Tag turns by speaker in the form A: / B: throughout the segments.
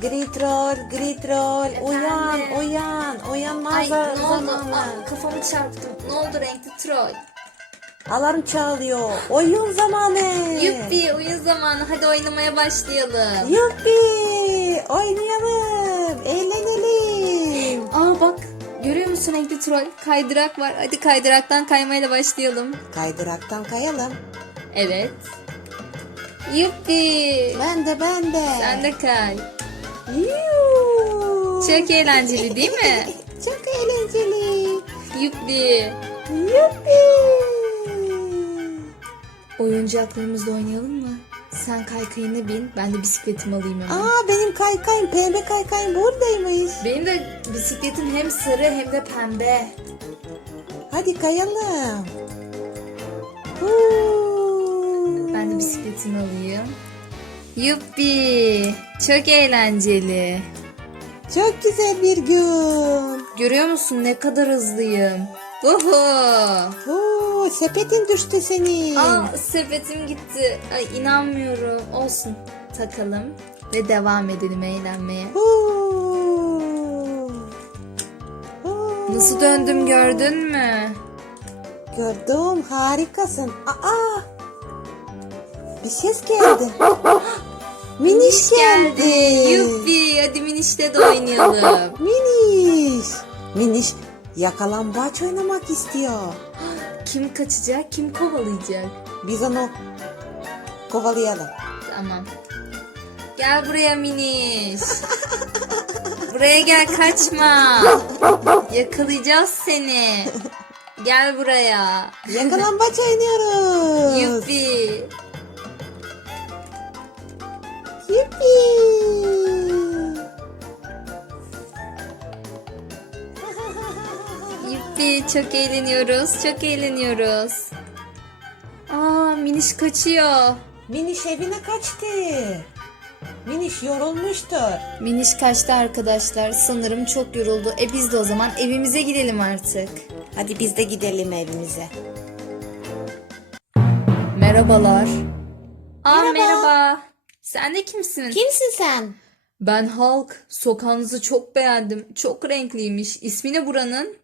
A: Grit rol, grit rol. Efendim?
B: Uyan, uyan, uyanma Ay, zamanı. ne oldu?
A: Aa, kafamı çarptım. Ne oldu renkli troll?
B: Alarm çalıyor. Oyun zamanı.
A: Yuppi, oyun zamanı. Hadi oynamaya başlayalım.
B: Yuppi, oynayalım. Eğlenelim.
A: Aa bak, görüyor musun renkli troll? Kaydırak var. Hadi kaydıraktan kaymayla başlayalım.
B: Kaydıraktan kayalım.
A: Evet. Yuppi.
B: Ben de ben de.
A: Sen de kay. Çok eğlenceli değil mi?
B: Çok eğlenceli.
A: Yuppi.
B: Yuppi.
A: Oyuncaklarımızla oynayalım mı? Sen kaykayına bin, ben de bisikletimi alayım hemen.
B: Aa benim kaykayım, pembe kaykayım buradaymış.
A: Benim de bisikletim hem sarı hem de pembe.
B: Hadi kayalım. Huu.
A: Ben de bisikletimi alayım. Yuppi! Çok eğlenceli.
B: Çok güzel bir gün.
A: Görüyor musun ne kadar hızlıyım. Uhu!
B: Oo, sepetin düştü senin.
A: Aa sepetim gitti. Ay inanmıyorum. Olsun. Takalım ve devam edelim eğlenmeye.
B: Huu.
A: Nasıl döndüm gördün mü?
B: Gördüm harikasın. Aa. Bir ses geldi. Miniş geldi.
A: Yuppi! Hadi minişte de oynayalım.
B: Miniş. Miniş yakalambaç oynamak istiyor.
A: kim kaçacak, kim kovalayacak?
B: Biz onu kovalayalım.
A: Tamam. Gel buraya miniş. buraya gel kaçma. Yakalayacağız seni. Gel buraya.
B: Yakalambaç oynuyoruz.
A: Yuppi.
B: Yuppi
A: çok eğleniyoruz. Çok eğleniyoruz. Aa miniş kaçıyor.
B: Miniş evine kaçtı. Miniş yorulmuştur.
A: Miniş kaçtı arkadaşlar. Sanırım çok yoruldu. E biz de o zaman evimize gidelim artık.
B: Hadi biz de gidelim evimize.
A: Merhabalar. Aa
B: Merhaba.
A: merhaba. Sen de kimsin?
B: Kimsin sen?
A: Ben Halk. Sokağınızı çok beğendim. Çok renkliymiş. İsmi ne buranın?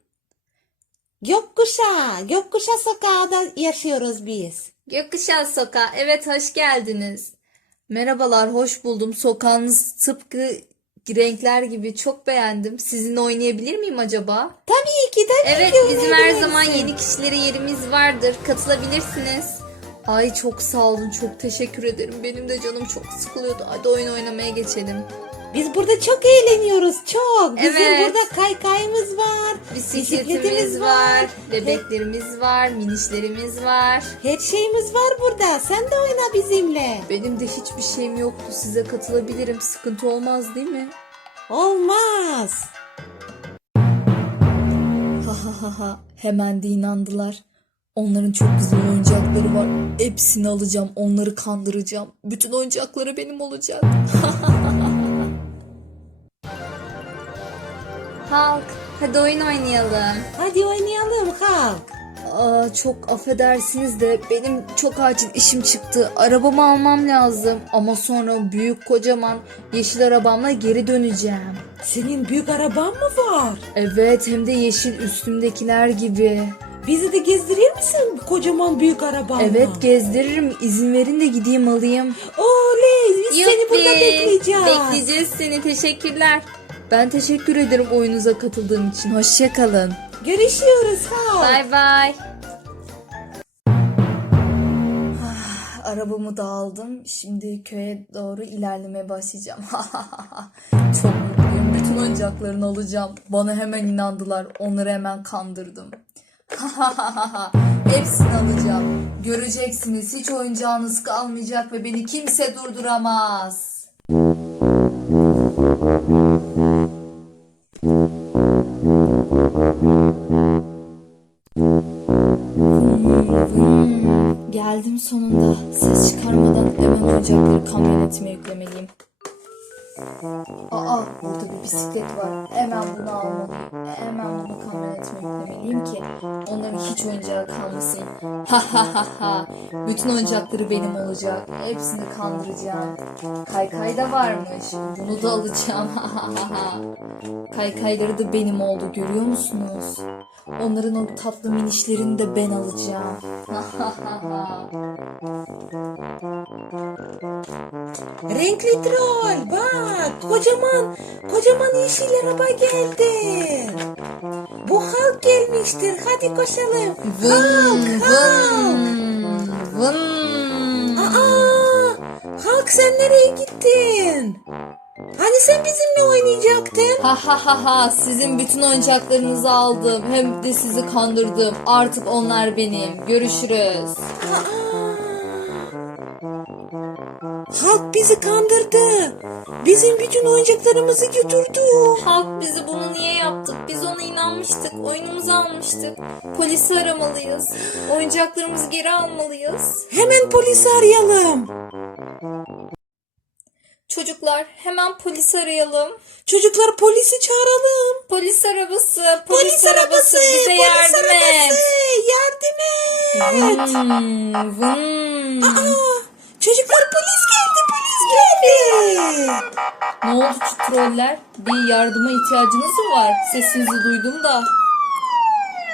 B: Gökkuşağı. Gökkuşağı sokağında yaşıyoruz biz.
A: Gökkuşağı Sokağı. Evet hoş geldiniz. Merhabalar, hoş buldum. Sokağınız tıpkı renkler gibi çok beğendim. Sizinle oynayabilir miyim acaba?
B: Tabii ki de.
A: Evet, bizim her zaman yeni kişilere yerimiz vardır. Katılabilirsiniz. Ay çok sağ olun, çok teşekkür ederim. Benim de canım çok sıkılıyordu. Hadi oyun oynamaya geçelim.
B: Biz burada çok eğleniyoruz. Çok. Bizim
A: Evet.
B: burada kaykayımız var.
A: Bisikletimiz var, bebeklerimiz var, minişlerimiz var.
B: Her şeyimiz var burada. Sen de oyna bizimle.
A: Benim de hiçbir şeyim yoktu. Size katılabilirim. Sıkıntı olmaz değil mi?
B: Olmaz.
A: Ha ha ha ha. Hemen de inandılar. Onların çok güzel oyuncakları var. Hepsini alacağım. Onları kandıracağım. Bütün oyuncakları benim olacak. Halk, hadi oyun oynayalım.
B: Hadi oynayalım kalk.
A: Aa, çok affedersiniz de benim çok acil işim çıktı. Arabamı almam lazım. Ama sonra büyük kocaman yeşil arabamla geri döneceğim.
B: Senin büyük araban mı var?
A: Evet hem de yeşil üstümdekiler gibi.
B: Bizi de gezdirir misin bu kocaman büyük arabanla?
A: Evet gezdiririm. İzin verin de gideyim alayım.
B: Oley biz seni burada
A: Yuppi.
B: bekleyeceğiz.
A: Bekleyeceğiz seni. Teşekkürler. Ben teşekkür ederim oyunuza katıldığım için. Hoşçakalın.
B: Görüşüyoruz ha.
A: Bay bay. Arabamı da aldım. Şimdi köye doğru ilerlemeye başlayacağım. Çok mutluyum. Bütün oyuncaklarını alacağım. Bana hemen inandılar. Onları hemen kandırdım. Hepsini alacağım. Göreceksiniz hiç oyuncağınız kalmayacak ve beni kimse durduramaz. Hmm, geldim sonunda. Ses çıkarmadan hemen oyuncakları kamyonetime yüklemeliyim. Aa burada bir bisiklet var. Hemen bunu almalıyım. Hemen bunu kamyonetime yüklemeliyim ki onların hiç oyuncağı kalmasın. Ha ha ha ha. Bütün oyuncakları benim olacak. Hepsini kandıracağım. Kaykay da varmış. Bunu da alacağım. Ha ha ha. Kaykayları da benim oldu görüyor musunuz? Onların o tatlı minişlerini de ben alacağım. Ha ha ha ha.
B: Renkli troll bak kocaman kocaman yeşil araba geldi. Bu halk gelmiştir hadi koşalım. Halk halk.
A: vın.
B: Aa, halk sen nereye gittin? Hani sen bizimle oynayacaktın?
A: Ha ha ha ha sizin bütün oyuncaklarınızı aldım hem de sizi kandırdım artık onlar benim görüşürüz.
B: Aa, halk bizi kandırdı. Bizim bütün oyuncaklarımızı götürdü.
A: Halk bizi bunu niye yaptık biz ona inanmıştık oyunumuzu almıştık polisi aramalıyız oyuncaklarımızı geri almalıyız.
B: Hemen polisi arayalım.
A: Çocuklar hemen polisi arayalım.
B: Çocuklar polisi çağıralım.
A: Polis arabası polis, arabası, bize yardım et.
B: yardım et.
A: Vın vın.
B: Aa, çocuklar polis
A: Ne oldu şu troller? Bir yardıma ihtiyacınız mı var? Sesinizi duydum da.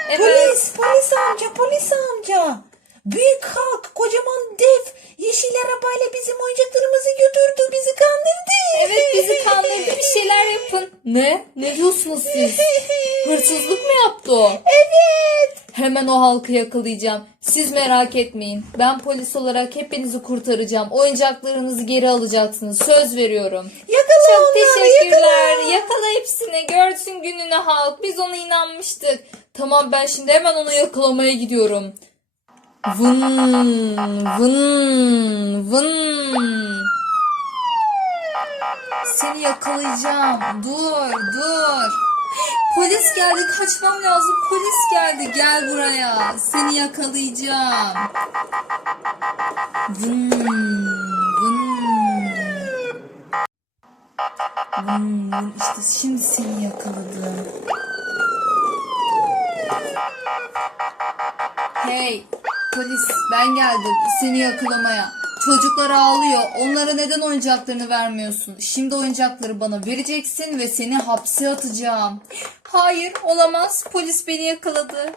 A: Evet.
B: Polis polis amca polis amca. Büyük halk kocaman dev yeşil arabayla bizim oyuncaklarımızı götürdü bizi kandırdı.
A: Evet bizi kandırdı bir şeyler yapın. Ne? Ne diyorsunuz siz? Hırsızlık mı yaptı o?
B: Evet.
A: Hemen o halkı yakalayacağım. Siz merak etmeyin. Ben polis olarak hepinizi kurtaracağım. Oyuncaklarınızı geri alacaksınız. Söz veriyorum.
B: Yakala
A: Çok
B: onları
A: teşekkürler.
B: yakala.
A: Yakala hepsini. Görsün gününü halk. Biz ona inanmıştık. Tamam ben şimdi hemen onu yakalamaya gidiyorum. Vın vın vın. Seni yakalayacağım. Dur dur. Polis geldi kaçmam lazım. Polis geldi gel buraya. Seni yakalayacağım. Vın vın. Vın vın işte şimdi seni yakaladım. Hey polis ben geldim seni yakalamaya. Çocuklar ağlıyor. Onlara neden oyuncaklarını vermiyorsun? Şimdi oyuncakları bana vereceksin ve seni hapse atacağım. Hayır olamaz. Polis beni yakaladı.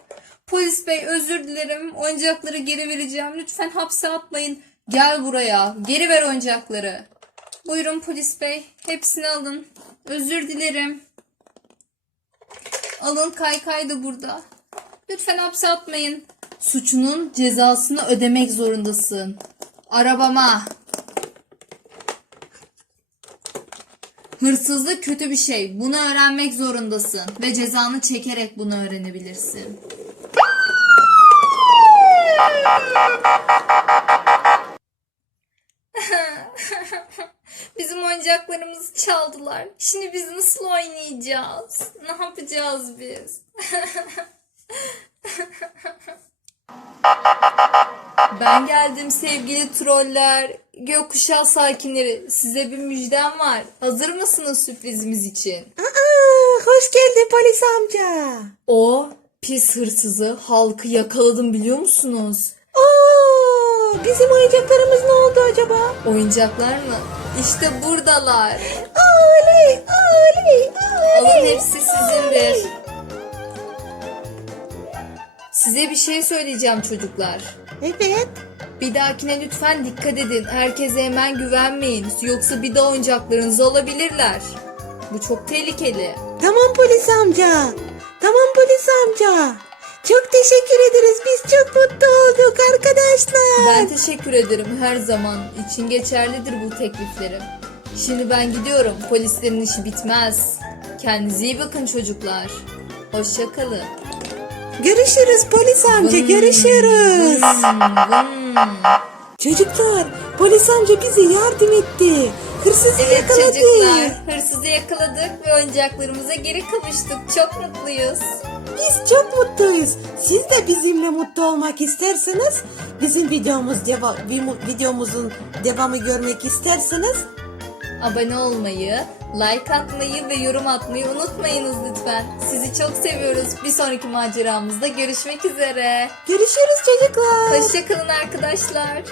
A: Polis bey özür dilerim. Oyuncakları geri vereceğim. Lütfen hapse atmayın. Gel buraya. Geri ver oyuncakları. Buyurun polis bey. Hepsini alın. Özür dilerim. Alın kaykay da burada. Lütfen hapse atmayın. Suçunun cezasını ödemek zorundasın. Arabama. Hırsızlık kötü bir şey. Bunu öğrenmek zorundasın. Ve cezanı çekerek bunu öğrenebilirsin. Bizim oyuncaklarımızı çaldılar. Şimdi biz nasıl oynayacağız? Ne yapacağız biz? Ben geldim sevgili troller. Gökkuşağı sakinleri. Size bir müjdem var. Hazır mısınız sürprizimiz için?
B: Aa, hoş geldin polis amca.
A: O pis hırsızı halkı yakaladım biliyor musunuz?
B: Aa, bizim oyuncaklarımız ne oldu acaba?
A: Oyuncaklar mı? İşte buradalar.
B: Oley, oley,
A: Alın
B: oley.
A: hepsi sizindir. Size bir şey söyleyeceğim çocuklar.
B: Evet.
A: Bir dahakine lütfen dikkat edin. Herkese hemen güvenmeyin. Yoksa bir daha oyuncaklarınızı alabilirler. Bu çok tehlikeli.
B: Tamam polis amca. Tamam polis amca. Çok teşekkür ederiz. Biz çok mutlu olduk arkadaşlar.
A: Ben teşekkür ederim her zaman. için geçerlidir bu tekliflerim. Şimdi ben gidiyorum. Polislerin işi bitmez. Kendinize iyi bakın çocuklar. Hoşçakalın.
B: Görüşürüz polis amca. Görüşürüz. Çocuklar polis amca bize yardım etti. Hırsızı
A: Evet
B: yakaladı.
A: çocuklar. Hırsızı yakaladık ve oyuncaklarımıza geri kavuştuk. Çok mutluyuz.
B: Biz çok mutluyuz. Siz de bizimle mutlu olmak isterseniz, bizim videomuz deva- vi- videomuzun devamı görmek isterseniz
A: Abone olmayı, Like atmayı ve yorum atmayı unutmayınız lütfen. Sizi çok seviyoruz. Bir sonraki maceramızda görüşmek üzere.
B: Görüşürüz çocuklar.
A: Hoşçakalın arkadaşlar.